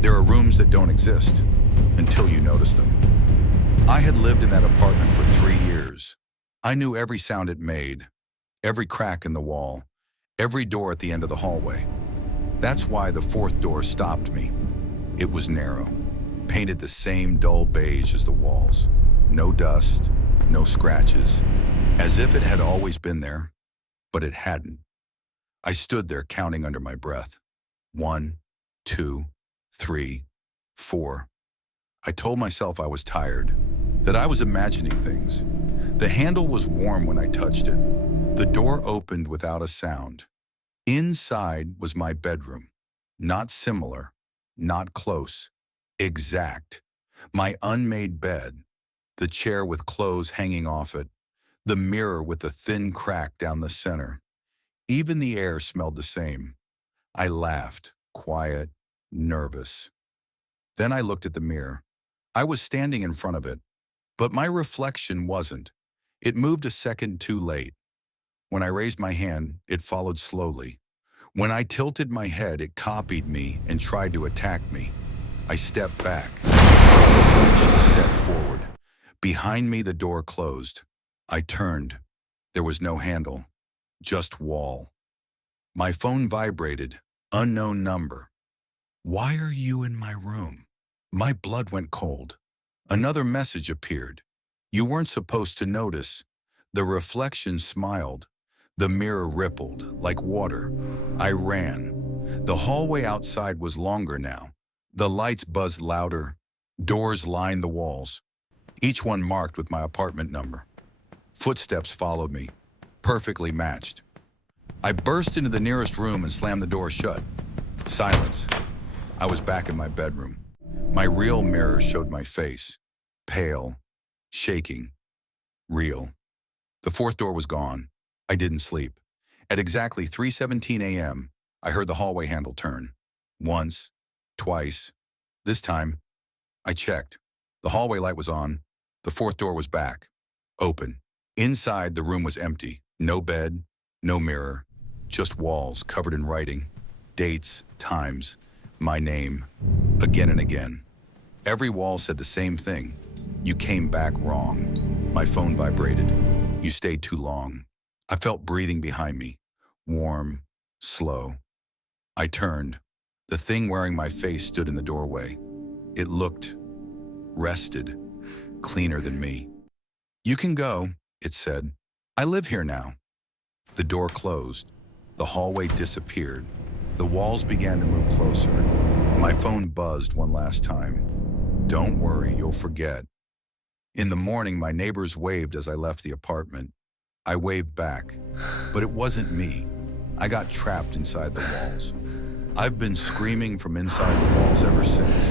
There are rooms that don't exist until you notice them. I had lived in that apartment for 3 years. I knew every sound it made, every crack in the wall, every door at the end of the hallway. That's why the fourth door stopped me. It was narrow, painted the same dull beige as the walls. No dust, no scratches, as if it had always been there, but it hadn't. I stood there counting under my breath. 1, 2, 3, 4. I told myself I was tired, that I was imagining things. The handle was warm when I touched it. The door opened without a sound. Inside was my bedroom. Not similar, not close, exact. My unmade bed, the chair with clothes hanging off it, the mirror with a thin crack down the center. Even the air smelled the same. I laughed, quiet, nervous. Then I looked at the mirror. I was standing in front of it, but my reflection wasn't. It moved a second too late. When I raised my hand, it followed slowly. When I tilted my head, it copied me and tried to attack me. I stepped back. The reflection stepped forward. Behind me, the door closed. I turned. There was no handle, just wall. My phone vibrated. Unknown number. Why are you in my room? My blood went cold. Another message appeared. You weren't supposed to notice. The reflection smiled. The mirror rippled like water. I ran. The hallway outside was longer now. The lights buzzed louder. Doors lined the walls, each one marked with my apartment number. Footsteps followed me, perfectly matched. I burst into the nearest room and slammed the door shut. Silence. I was back in my bedroom. My real mirror showed my face, pale, shaking, real. The fourth door was gone. I didn't sleep. At exactly 3:17 a.m., I heard the hallway handle turn. Once, twice. This time, I checked. The hallway light was on. The fourth door was back, open. Inside, the room was empty. No bed, no mirror, just walls covered in writing, dates, times, my name, again and again. Every wall said the same thing. You came back wrong. My phone vibrated. You stayed too long. I felt breathing behind me, warm, slow. I turned. The thing wearing my face stood in the doorway. It looked rested, cleaner than me. You can go, it said. I live here now. The door closed. The hallway disappeared. The walls began to move closer. My phone buzzed one last time. Don't worry, you'll forget. In the morning, my neighbors waved as I left the apartment. I waved back, but it wasn't me. I got trapped inside the walls. I've been screaming from inside the walls ever since.